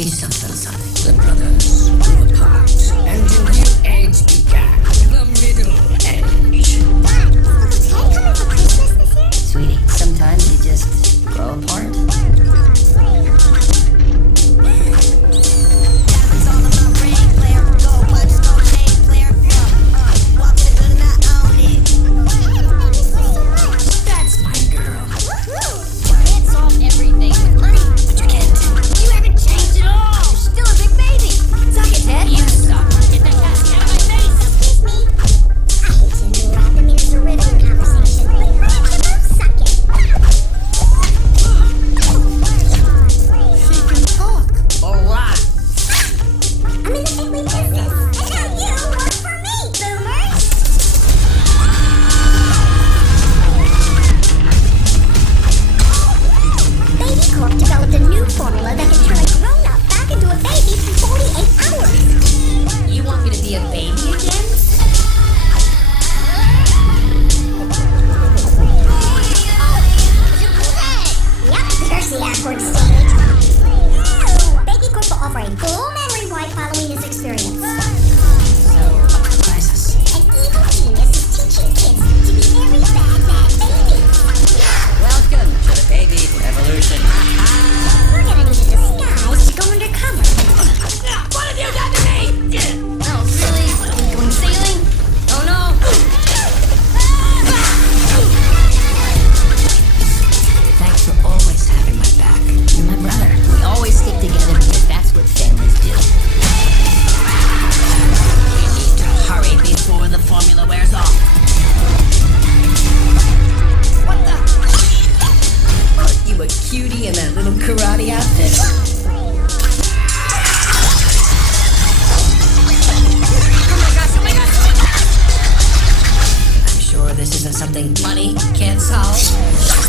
ask you something. The brothers grew apart, and a new age began. The Middle Age. Dad, is Uncle Ted coming for Christmas this year? Sweetie, sometimes you just grow apart. Cutie in that little karate outfit. Oh my gosh. I'm sure this isn't something money can't solve.